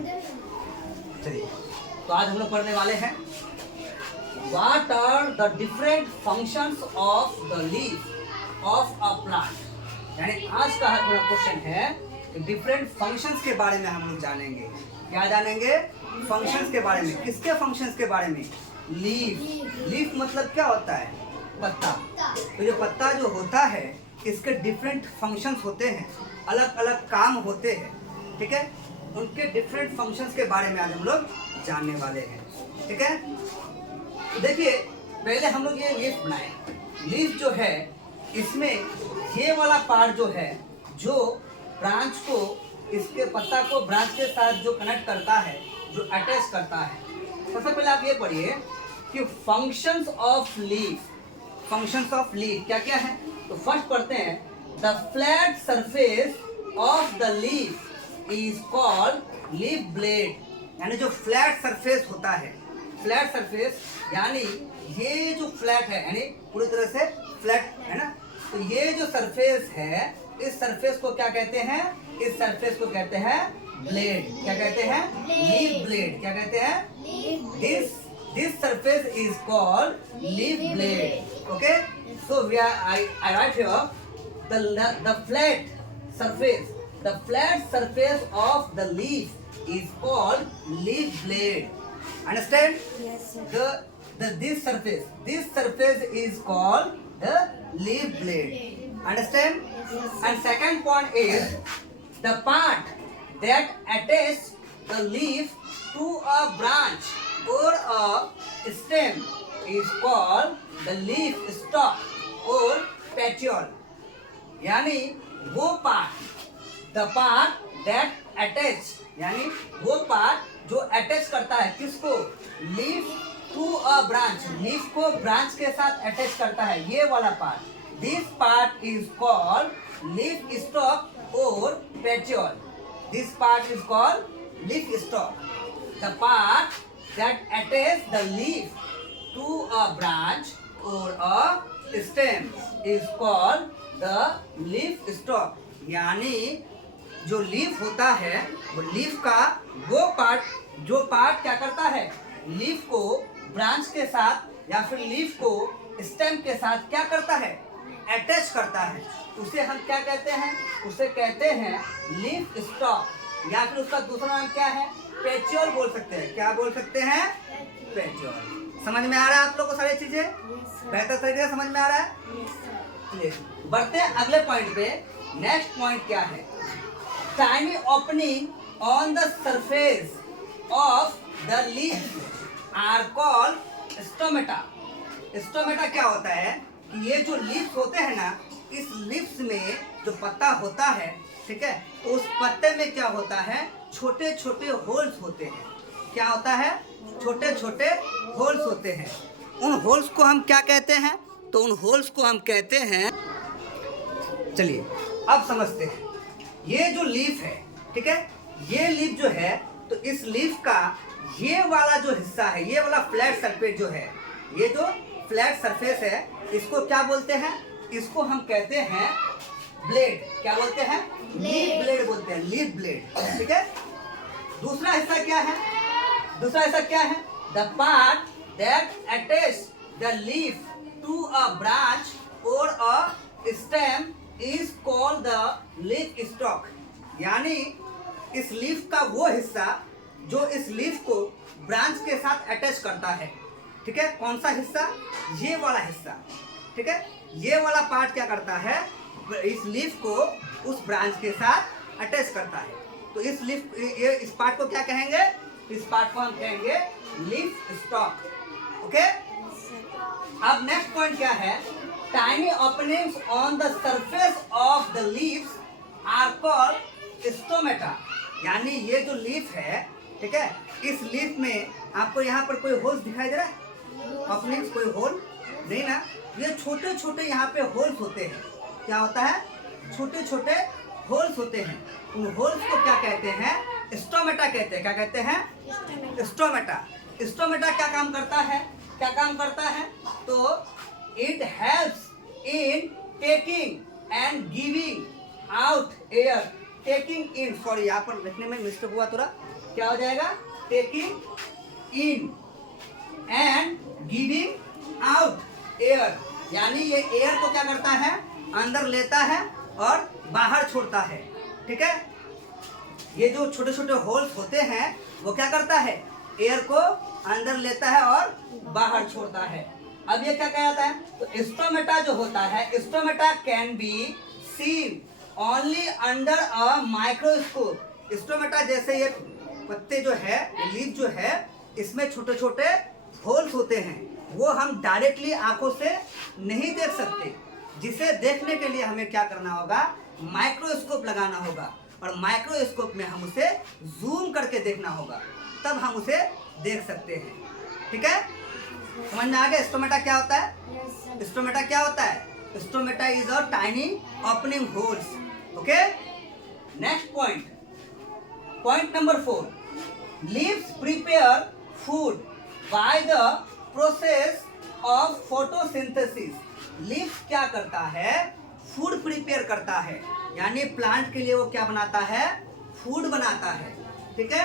चलिए, तो आज हम लोग पढ़ने वाले हैं what are the different functions of the leaf of a plant. यानी आज का हमारा क्वेश्चन है कि डिफरेंट फंक्शंस के बारे में हम लोग जानेंगे। क्या जानेंगे? फंक्शंस के बारे में। किसके फंक्शंस के बारे में? लीफ। लीफ मतलब क्या होता है? पत्ता। तो जो पत्ता जो होता है इसके डिफरेंट फंक्शंस होते हैं, अलग अलग काम होते हैं। ठीक है, उनके डिफरेंट फंक्शंस के बारे में आज हम लोग जानने वाले हैं। ठीक है, तो देखिए पहले हम लोग ये लीफ बनाए। लीफ जो है इसमें ये वाला पार्ट जो है, जो ब्रांच को, इसके पत्ता को ब्रांच के साथ जो कनेक्ट करता है, जो अटैच करता है। सबसे पहले आप ये पढ़िए कि functions of leaf. Functions of leaf क्या क्या है? तो फर्स्ट पढ़ते हैं, the flat surface of the leaf is called leaf blade. यानी जो फ्लैट सरफेस होता है, फ्लैट सरफेस यानी ये जो फ्लैट है, यानी पूरी तरह से फ्लैट है ना, तो ये जो सरफेस है, इस सरफेस को क्या कहते हैं? इस सरफेस को कहते हैं ब्लेड। क्या कहते हैं? Leaf blade. क्या कहते हैं? This surface is called leaf blade. Okay, so I write here the flat surface. The flat surface of the leaf is called leaf blade. Understand? Yes, sir. This surface is called the leaf blade. Understand? Yes, sir. And second point is the part that attaches the leaf to a branch or a stem is called the leaf stalk or petiole. यानी वो part, the part that attach, यानी वो part जो attach करता है किसको? Leaf to a branch. Leaf को branch के साथ अटैच करता है, ये वाला part. This part is called leaf stalk और petiole. This part is called leaf stalk. The part that attach the leaf to a branch or a stem is called the leaf stalk. यानी जो leaf होता है, वो leaf का वो part, जो part क्या करता है? लीफ को ब्रांच के साथ या फिर लीफ को स्टेम के साथ क्या करता है? अटैच करता है। उसे हम क्या कहते हैं? उसे कहते हैं लीफ स्टॉक, या फिर उसका दूसरा नाम क्या है? पेटियोल बोल सकते हैं। क्या बोल सकते हैं? पेटियोल। समझ में आ रहा है आप लोग को सारी चीजें? बेहतर तरीके से समझ में आ रहा है? चलिए बढ़ते हैं अगले पॉइंट पे। नेक्स्ट पॉइंट क्या है? Tiny opening on the surface of the leaf are called stomata. Stomata क्या होता है कि ये जो लीव्स होते हैं ना, इस लीव्स में जो पत्ता होता है, ठीक है, तो उस पत्ते में क्या होता है? छोटे छोटे होल्स होते हैं। क्या होता है? छोटे छोटे होल्स होते हैं। उन होल्स को हम क्या कहते हैं? तो उन होल्स को हम कहते हैं, चलिए अब समझते हैं। ये जो लीफ है, ठीक है, ये लीफ जो है, तो इस लीफ का ये वाला जो हिस्सा है, ये वाला फ्लैट सरफेस जो है, ये जो फ्लैट सरफेस है, इसको क्या बोलते हैं? इसको हम कहते हैं ब्लेड। क्या बोलते हैं? लीफ ब्लेड बोलते हैं, लीफ ब्लेड। ठीक है, दूसरा हिस्सा क्या है? दूसरा हिस्सा क्या है? The part that attach the leaf to a branch और a stem is called the leaf stalk. यानी इस लीफ का वो हिस्सा जो इस लीफ को ब्रांच के साथ अटैच करता है। ठीक है, कौन सा हिस्सा? ये वाला हिस्सा। ठीक है, ये वाला पार्ट क्या करता है? इस लीफ को उस ब्रांच के साथ अटैच करता है। तो इस लीफ, ये इस पार्ट को क्या कहेंगे? इस पार्ट को हम कहेंगे लीफ स्टॉक। ओके, अब नेक्स्ट पॉइंट क्या है? Tiny openings on the surface of the leaves are called stomata. यानी ये जो लीफ है, ठीक है, इस लीफ में आपको यहाँ पर कोई होल्स दिखाई दे रहा है? ओपनिंग्स, कोई होल नहीं ना? ये छोटे छोटे यहाँ पे होल्स होते हैं। क्या होता है? छोटे छोटे होल्स होते हैं। उन होल्स को क्या कहते हैं? स्टोमेटा कहते हैं। क्या कहते हैं? स्टोमेटा। स्टोमेटा क्या काम करता है? क्या काम करता है? तो it helps in taking and giving out air taking in, sorry यहाँ पर लिखने में मिस्टेक हुआ थोड़ा, क्या हो जाएगा, taking in and giving out air, यानी ये एयर को क्या करता है, अंदर लेता है और बाहर छोड़ता है। ठीक है, ये जो छोटे छोटे होल्स होते हैं वो क्या करता है, एयर को अंदर लेता है और बाहर छोड़ता है। अब ये क्या कहता है, तो स्टोमेटा जो होता है, stomata can be seen only under a microscope. Stomata जैसे ये पत्ते जो है, लीफ जो है, इसमें छोटे छोटे होल्स होते हैं, वो हम डायरेक्टली आंखों से नहीं देख सकते, जिसे देखने के लिए हमें क्या करना होगा, माइक्रोस्कोप लगाना होगा, और माइक्रोस्कोप में हम उसे जूम करके देखना होगा, तब हम उसे देख सकते हैं। ठीक है, समझ में आ गया स्टोमेटा क्या होता है? स्टोमेटा क्या होता है? Stomata is a tiny opening holes. Okay, next point, point number 4, leaves prepare food by the process of photosynthesis. Leaves क्या करता है, फूड प्रिपेयर करता है, यानी प्लांट के लिए वो क्या बनाता है, फूड बनाता है। ठीक है,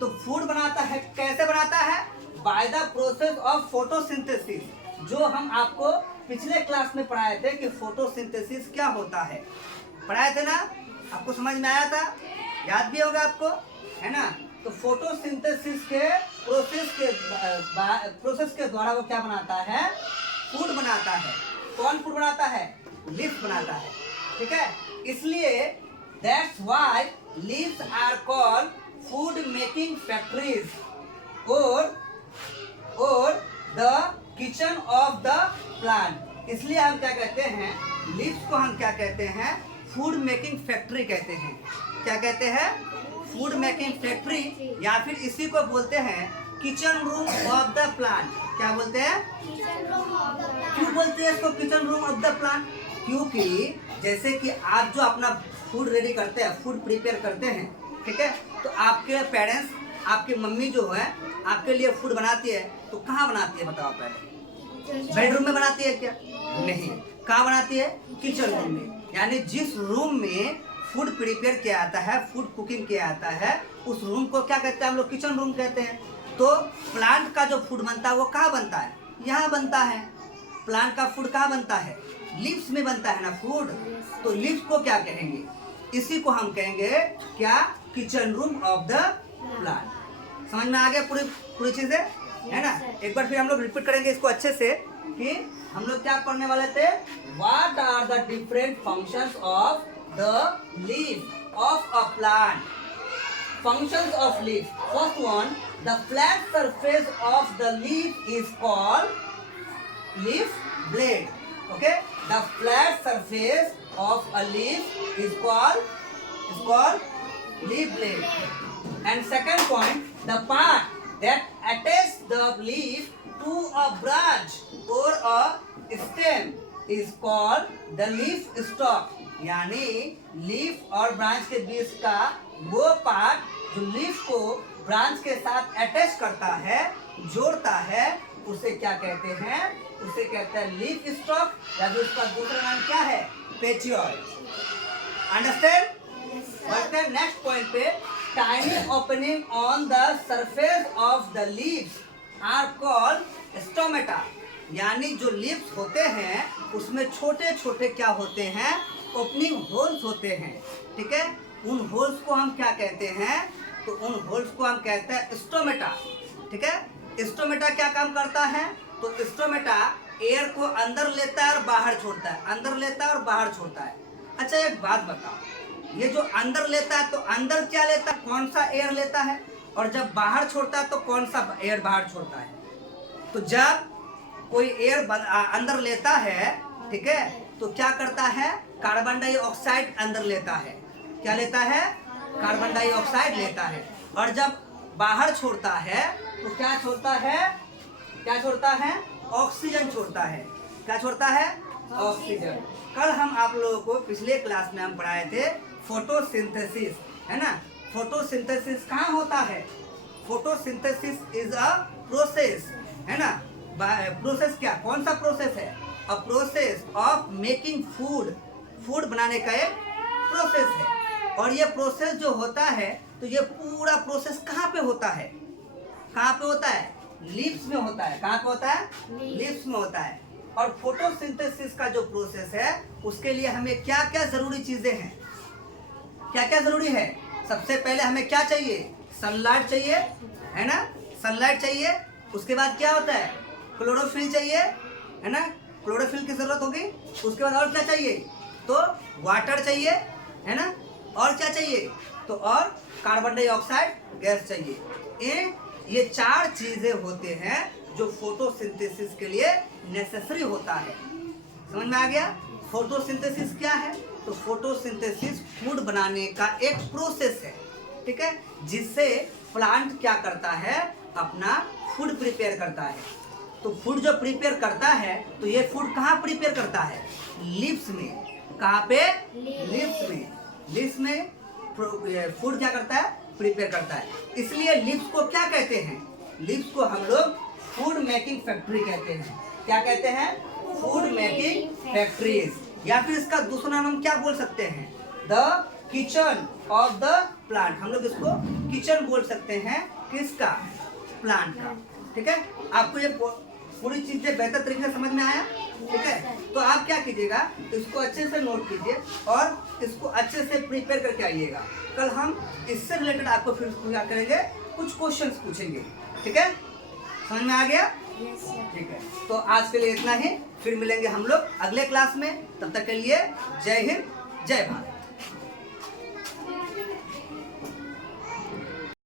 तो फूड बनाता है, कैसे बनाता है, by the process of photosynthesis, जो हम आपको पिछले क्लास में पढ़ाए थे कि फोटोसिंथेसिस क्या होता है, पढ़ाए थे ना, आपको समझ में आया था, याद भी होगा आपको, है ना। तो फोटोसिंथेसिस के प्रोसेस के द्वारा वो क्या बनाता है, फूड बनाता है। कौन फूड बनाता है, लीफ बनाता है। ठीक है, इसलिए that's why leaves are called food making factories और the kitchen of the plant. इसलिए हम क्या कहते हैं, लीव्स को हम क्या कहते हैं, फूड मेकिंग फैक्ट्री कहते हैं। क्या कहते हैं, फूड मेकिंग फैक्ट्री, या फिर इसी को बोलते हैं kitchen room of the plant. क्या बोलते हैं, क्यों बोलते हैं इसको kitchen room of the plant? क्योंकि जैसे कि आप जो अपना फूड रेडी करते हैं, फूड प्रिपेयर करते हैं, ठीक है, तो आपके पेरेंट्स, आपकी मम्मी जो है आपके लिए फूड बनाती है, तो कहाँ बनाती है बताओ पहले, बेडरूम में बनाती है क्या? नहीं, कहाँ बनाती है, किचन रूम में। यानी जिस रूम में फूड प्रिपेयर किया जाता है, फूड कुकिंग किया जाता है, उस रूम को क्या कहते हैं हम लोग, किचन रूम कहते हैं। तो प्लांट का जो फूड बनता है वो कहाँ बनता है, यहाँ बनता है। प्लांट का फूड कहाँ बनता है, लीव्स में बनता है ना फूड, तो लीव्स को क्या कहेंगे, इसी को हम कहेंगे क्या, kitchen room of the plant. समझ में आ गया पूरी चीजें, है ना। एक बार फिर हम लोग रिपीट करेंगे इसको अच्छे से, कि हम लोग क्या पढ़ने वाले थे, what are the different functions of the leaf of a plant. Functions of leaf. First one, the flat surface of the leaf is called leaf blade. Okay, the flat surface of a leaf is called leaf blade. And second point, the part that attaches the leaf to a branch or a stem is called the leaf stalk. यानी leaf और branch के बीच का वो part जो leaf को branch के साथ attach करता है, जोड़ता है, उसे क्या कहते हैं, उसे कहते हैं लीफ स्टॉक, या जो उसका दूसरा नाम क्या है, पेटियोल। अंडरस्टैंड? बढ़ते हैं नेक्स्ट पॉइंट पे, tiny opening on the surface of the leaves are called stomata. यानी जो लीव्स होते हैं उसमें छोटे छोटे क्या होते हैं, ओपनिंग होल्स होते हैं। ठीक है, उन होल्स को हम क्या कहते हैं, तो उन होल्स को हम कहते हैं स्टोमेटा। ठीक है, स्टोमेटा क्या काम करता है, तो स्टोमेटा एयर को अंदर लेता है और बाहर छोड़ता है, अंदर लेता है और बाहर छोड़ता है। अच्छा एक बात बताओ, ये जो अंदर लेता है तो अंदर क्या लेता है, कौन सा एयर लेता है, और जब बाहर छोड़ता है तो कौन सा एयर बाहर छोड़ता है? तो जब कोई एयर अंदर लेता है, ठीक है, तो क्या करता है, कार्बन डाइऑक्साइड अंदर लेता है। क्या लेता है, कार्बन डाइऑक्साइड लेता है। और जब बाहर छोड़ता है तो क्या छोड़ता है, क्या छोड़ता है, ऑक्सीजन छोड़ता है। क्या छोड़ता है, ऑक्सीजन। कल हम आप लोगों को पिछले क्लास में हम पढ़ाए थे फोटोसिंथेसिस, है ना। फोटोसिंथेसिस कहाँ होता है, फोटोसिंथेसिस इज अ प्रोसेस, है ना। प्रोसेस क्या, कौन सा प्रोसेस है, a process of making food. Food बनाने का एक प्रोसेस है। और ये प्रोसेस जो होता है, तो ये पूरा प्रोसेस कहाँ पे होता है? कहाँ पे होता है? लीव्स में होता है। कहाँ पे होता है? लीव्स में होता है। और फोटोसिंथेसिस का जो प्रोसेस है, उसके लिए हमें क्या क्या जरूरी चीजें हैं? क्या क्या जरूरी है? सबसे पहले हमें क्या चाहिए? सनलाइट चाहिए, है ना? सनलाइट चाहिए। उसके बाद क्या होता है? क्लोरोफिल चाहिए, है ना? क्लोरोफिल की जरूरत होगी। उसके बाद और क्या चाहिए? तो वाटर चाहिए, है ना? और क्या चाहिए? तो और कार्बन डाइऑक्साइड गैस चाहिए। ये 4 चीजें होते हैं जो फोटोसिंथेसिस के लिए नेसेसरी होता है। समझ में आ गया? फोटोसिंथेसिस क्या है? तो फोटोसिंथेसिस फूड बनाने का एक प्रोसेस है, ठीक है, जिससे प्लांट क्या करता है? अपना फूड प्रिपेयर करता है। तो फूड जो प्रिपेयर करता है, तो ये फूड कहाँ प्रिपेयर करता है? लीव्स में। कहाँ पे? लीव्स में। लीव्स में फूड क्या करता है? प्रिपेयर करता है। इसलिए लीव्स को क्या कहते हैं? लीव्स को हम लोग फूड मेकिंग फैक्ट्री कहते हैं। क्या कहते हैं? Food making factories. या फिर इसका दूसरा नाम हम क्या बोल सकते हैं? The kitchen of the plant. हम लोग इसको किचन बोल सकते हैं। किसका? प्लांट का। ठीक है, आपको ये पूरी चीजें बेहतर तरीके से समझ में आया? ठीक है, तो आप क्या कीजिएगा, इसको अच्छे से नोट कीजिए और इसको अच्छे से प्रिपेयर करके आइएगा। कल हम इससे रिलेटेड आपको फिर क्या करेंगे, कुछ क्वेश्चंस पूछेंगे। ठीक है, समझ में आ गया? ठीक है, तो आज के लिए इतना ही। फिर मिलेंगे हम लोग अगले क्लास में। तब तक के लिए जय हिंद, जय भारत।